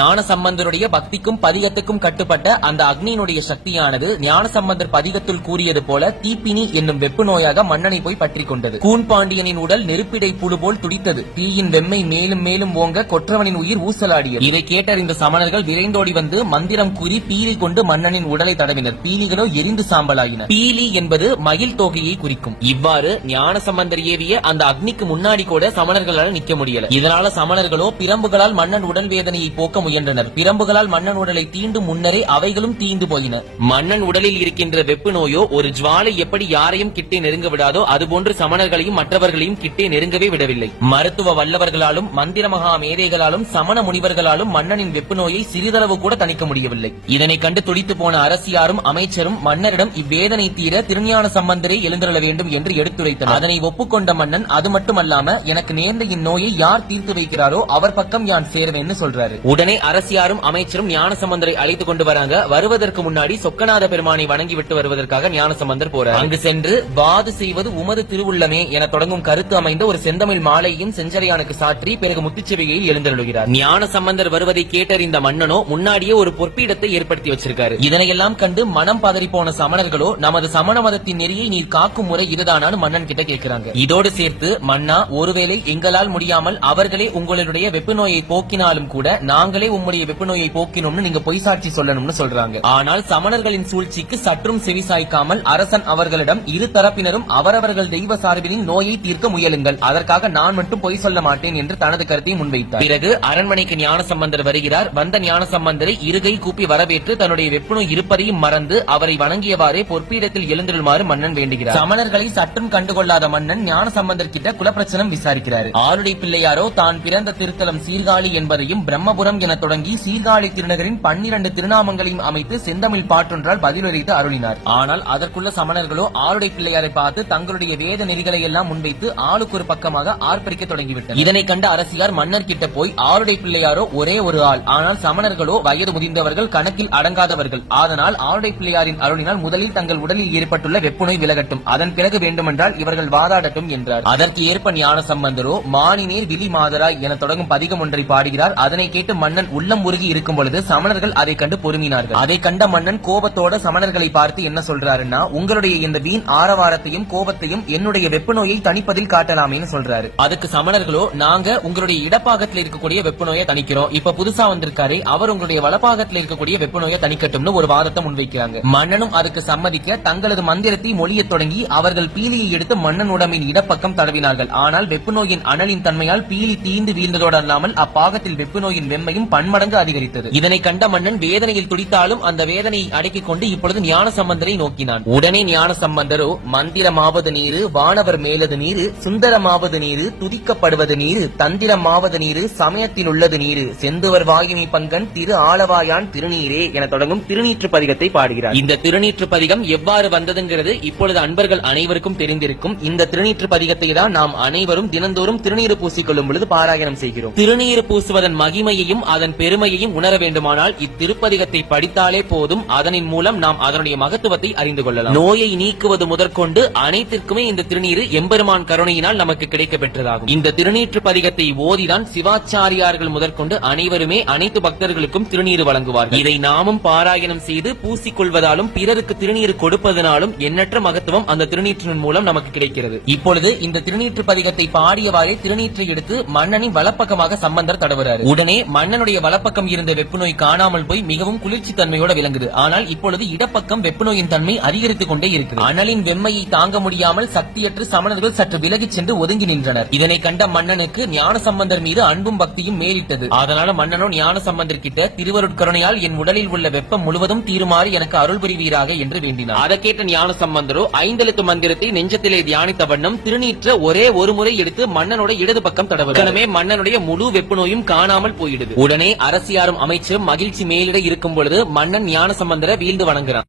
ஞான சம்பந்தருடைய பக்திக்கும் பதிகத்துக்கும் கட்டுப்பட்ட அந்த அக்னியினுடைய சக்தியானது ஞான சம்பந்தர் பதிகத்துள் கூறியது போல தீப்பினி என்னும் வெப்பு நோயாக மன்னனை போய் பற்றி கொண்டது. கூன் பாண்டியனின் உடல் நெருப்பிடை புழு போல் துடித்தது. தீயின் வெம்மை மேலும் மேலும் ஓங்க கொற்றவனின் உயிர் ஊசலாடியது. இதை கேட்டறிந்த சமணர்கள் விரைந்தோடி வந்து மந்திரம் கூறி பீலி கொண்டு மன்னனின் உடலை தடவினர். பீலிகளோ எரிந்து சாம்பலாயின. பீலி என்பது மயில் தொகையை குறிக்கும். இவ்வாறு ஞான சம்பந்தர் ஏவிய அந்த அக்னிக்கு முன்னாடி கூட சமணர்களால் நிக்க முடியல. இதனால சமணர்களோ பிரம்புகளால் மன்னன் உடல் வேதனையை போக்க முயன்றனர். பிரம்புகளால் மன்னன் உடலை தீண்டும் முன்னரே அவைகளும் தீந்து போயின. மன்னன் உடலில் இருக்கின்ற வெப்பு நோயோ ஒரு ஜுவாலை எப்படி யாரையும் கிட்டே நெருங்க விடாதோ அதுபோன்று சமணர்களையும் மற்றவர்களையும் கிட்டே நெருங்கவே விடவில்லை. மருத்துவ வல்லவர்களாலும் மந்திர மகா மேதைகளாலும் சமண முனிவர்களாலும் மன்னனின் வெப்பு நோயை சிறிதளவு கூட தணிக்க முடியவில்லை. இதனை கண்டு துடித்து போன அரசியாரும் அமைச்சரும் மன்னரிடம் இவ்வேதனை தீர திருஞான சம்பந்தரை எழுந்தருள வேண்டும் என்று எடுத்துரைத்தனர். அதனை ஒப்புக்கொண்ட மன்னன் அது மட்டுமல்லாம எனக்கு நேர்ந்த இந்நோயை யார் தீர்த்து வைக்கிறாரோ அவர் பக்கம் யான் சேருவேன்னு சொல்றாரு. உடனே அரசியாரும் அமைச்சரும் ஞானசம்பந்தரை அழைத்துக் அழைத்து கொண்டு வராங்க. வருவதற்கு முன்னாடி சொக்கநாத பெருமானை வணங்கி விட்டு வருவதற்காக ஞானசம்பந்தர் போறார். அங்கு சென்று வாது செய்வது உமது திருவுள்ளமே என தொடங்கும் கருத்து அமைந்த ஒரு செந்தமிழ் மாலையும் செஞ்சரையானுக்கு சாற்றி பிறகு முத்துச்செவிகையில் எழுந்தருளுகிறார். ஞான சம்பந்தர் வருவதை கேட்டறிந்த மன்னனோ முன்னாடியே ஒரு பொற்பீடத்தை ஏற்படுத்தி வச்சிருக்காரு. இதனையெல்லாம் கண்டு மனம் பதறி போன சமணர்களோ நமது சமண மதத்தின் நெறியை நீர் காக்கும் முறை இதுதானான்னு மன்னன் கிட்ட கேட்கிறாங்க இதோடு சேர்த்து மன்னா ஒருவேளை எங்களால் முடியாமல் அவர்களே உங்களுடைய வெப்பு நோயை போக்கினாலும் கூட நாங்கள் உம்முடைய வெப்பு நோயை போக்கினோம்னு நீங்க பொய் சாட்சி சொல்லணும்னு சொல்றாங்க. ஆனால் சமணர்களின் சூழ்ச்சிக்கு சற்றும் செவி சாய்க்காமல் அரசன் அவர்களிடம் இரு தரப்பினரும் அவரவர்கள் தெய்வ சார்பினின் நோயை தீர்க்க முயலுங்கள். அதற்காக நான் மட்டும் பொய் சொல்ல மாட்டேன் என்று தனது கருத்தை முன்வைத்தார். பிறகு அரண்மனைக்கு ஞான சம்பந்தர் வருகிறார். வந்த ஞான சம்பந்தரை இருகை கூப்பி வரவேற்று தன்னுடைய வெப்பநோய் இருப்பதையும் மறந்து அவரை வணங்கியவாறே பொற்பீடத்தில் எழுந்திருமாறு மன்னன் வேண்டுகிறார். சமணர்களை சற்றும் கண்டுகொள்ளாத மன்னன் ஞான சம்பந்தர் கிட்ட குலப்பிரச்சனம் விசாரிக்கிறார். ஆருடை பிள்ளையாரோ தான் பிறந்த திருத்தலம் சீர்காழி என்பதையும் பிரம்மபுரம் என தொடங்கி சீர்காழி திருநகரின் பன்னிரண்டு திருநாமங்களையும் அமைத்து செந்தமிழ் பாட்டொன்றால் பதிலளித்து அருளினார். ஆனால் அதற்குள்ள சமணர்களோ ஆளுடை பிள்ளையாரை பார்த்து தங்களுடைய வேத நெறிகளை எல்லாம் முன்வைத்து ஆளுக்கு ஒரு பக்கமாக ஆர்ப்பரிக்க தொடங்கிவிட்டனர். இதனை கண்ட அரசியார் மன்னர் கிட்ட போய் ஆளுடை பிள்ளையாரோ ஒரே ஒரு ஆள். ஆனால் சமணர்களோ வயது முதிர்ந்தவர்கள் கணக்கில் அடங்காதவர்கள். அதனால் ஆளுடை பிள்ளையாரின் அருளினால் முதலில் தங்கள் உடலில் ஏற்பட்டுள்ள வெப்புநோய் விலகட்டும். அதன் பிறகு வேண்டுமென்றால் இவர்கள் வாதாடட்டும் என்றார். அதற்கு ஏற்ப ஞான சம்பந்தரோ மானினீர் விழி மாதராய் என தொடங்கும் பதிகம் ஒன்றை பாடுகிறார். அதனை கேட்டு மன்னன் உள்ளம் உருகி இருக்கும் பொழுது சமணர்கள் அதை கண்டு பொறுமினார்கள். அதை கண்ட மன்னன் கோபத்தோட சமணர்களை பார்த்து என்ன சொல்றாருன்னா உங்களுடைய இந்த வீண் ஆரவாரத்தையும் கோபத்தையும் என்னுடைய வெப்ப நோயை தணிப்பதில் காட்டலாமேன்னு சொல்றாரு. அதுக்கு சமணர்களோ நாங்க உங்களுடைய இடப்பாகத்தில் இருக்கக்கூடிய வெப்ப நோயை தணிக்கிறோம். இப்ப புதுசா வந்திருக்காரே அவர் உங்களுடைய வளப்பாகத்தில் இருக்கக்கூடிய வெப்ப நோயை தணிக்கட்டும்னு ஒரு வாதத்தை முன்வைக்கிறாங்க. மன்னனும் அதுக்கு சம்மதிக்க தங்களது மந்திரத்தை மொழியத் தொடங்கி அவர்கள் பீலியை எடுத்து மன்னன் உடம்பின் இடப்பக்கம் தடவினார்கள். ஆனால் வெப்ப நோயின் அனலின் தன்மையால் பீலி தீந்து வீழ்ந்ததோடு அல்லாமல் அப்பாகத்தில் வெப்ப நோயின் வெம்மையும் பன்மடங்கு அதிகரித்தது. இதனை கண்ட மன்னன் வேதனையில் துடித்தாலும் அந்த வேதனையை அடக்கிக் கொண்டு இப்பொழுது ஞான சம்பந்தரை நோக்கினான். உடனே ஞான சம்பந்தரோ மந்திரமாவது நீரு வானவர் மேலது நீரு சுந்தரமாவது நீரு துதிக்கப்படுவது நீரு தந்திரமாவது நீரு சமயத்தில் உள்ளது நீரு செந்துவர் வாயுமி பங்கன் திரு ஆளவாயான் திருநீரே என தொடங்கும் திருநீற்று பதிகத்தை பாடுகிறார். இந்த திருநீற்று பதிகம் எவ்வாறு வந்ததுங்கிறது இப்பொழுது அன்பர்கள் அனைவருக்கும் தெரிந்திருக்கும். இந்த திருநீற்று பதிகத்தை தான் நாம் அனைவரும் தினந்தோறும் திருநீறு பூசிக்கொள்ளும் பொழுது பாராயணம் செய்கிறோம். திருநீறு பூசுவதன் மகிமையையும் அதன் பெருமையையும் உணர வேண்டுமானால் இத்திருப்பதிகத்தை படித்தாலே போதும். அதனின் மூலம் நாம் அதனுடைய மகத்துவத்தை அறிந்து கொள்ளலாம். நோயை நீக்குவது முதற்கொண்டு அனைத்திற்குமே இந்த திருநீரு எம்பெருமான் கருணையினால் நமக்கு கிடைக்க பெற்றதாகும் இந்த திருநீற்று பதிகத்தை ஓதிதான் சிவாச்சாரியார்கள் முதற்கொண்டு அனைவருமே அனைத்து பக்தர்களுக்கும் திருநீறு வழங்குவார்கள். இதை நாமும் பாராயணம் செய்து பூசிக்கொள்வதாலும் பிறருக்கு திருநீர் கொடுப்பதனாலும் எண்ணற்ற மகத்துவம் அந்த திருநீற்றின் மூலம் நமக்கு கிடைக்கிறது. இப்பொழுது இந்த திருநீற்று பதிகத்தை பாடியவாறே திருநீற்றை எடுத்து மன்னனின் வலப்பக்கமாக சம்பந்தர் தடவுறாரு. உடனே மன்னனுடைய வலப்பக்கம் இருந்த வெப்புநோய் காணாமல் போய் மிகவும் குளிர்ச்சி தன்மையோட விளங்குது. ஆனால் இப்பொழுது இடப்பக்கம் வெப்புநோயின் தன்மை அதிகரித்துக் கொண்டே இருக்கிறது அனலின் வெம்மையை தாங்க முடியாமல் சக்தியற்று சமணர்கள் சற்று விலகிச் சென்று ஒதுங்கி நின்றனர். இதனை கண்ட மன்னனுக்கு ஞான சம்பந்தர் மீது அன்பும் பக்தியும் மேலிட்டது. அதனால மன்னனோ ஞான சம்பந்தர் கிட்ட திருவருட்கருணையால் என் உடலில் உள்ள வெப்பம் முழுவதும் தீருமாறு எனக்கு அருள் புரிவீராக என்று வேண்டினார் அதை கேட்ட ஞான சம்பந்தரோ ஐந்தெழுத்து மந்திரத்தை நெஞ்சத்திலே தியானித்த வண்ணம் திருநீற்ற ஒரே ஒரு முறை எடுத்து மன்னனோட இடது பக்கம் தடவுமே மன்னனுடைய முழு வெப்பு நோயும் காணாமல் போயிடுது. உடனே அரசியாரும் அமைச்சரும் மகிழ்ச்சி மேலிட இருக்கும் பொழுது மன்னன் ஞான சம்பந்தரை வீழ்ந்து வணங்குறான்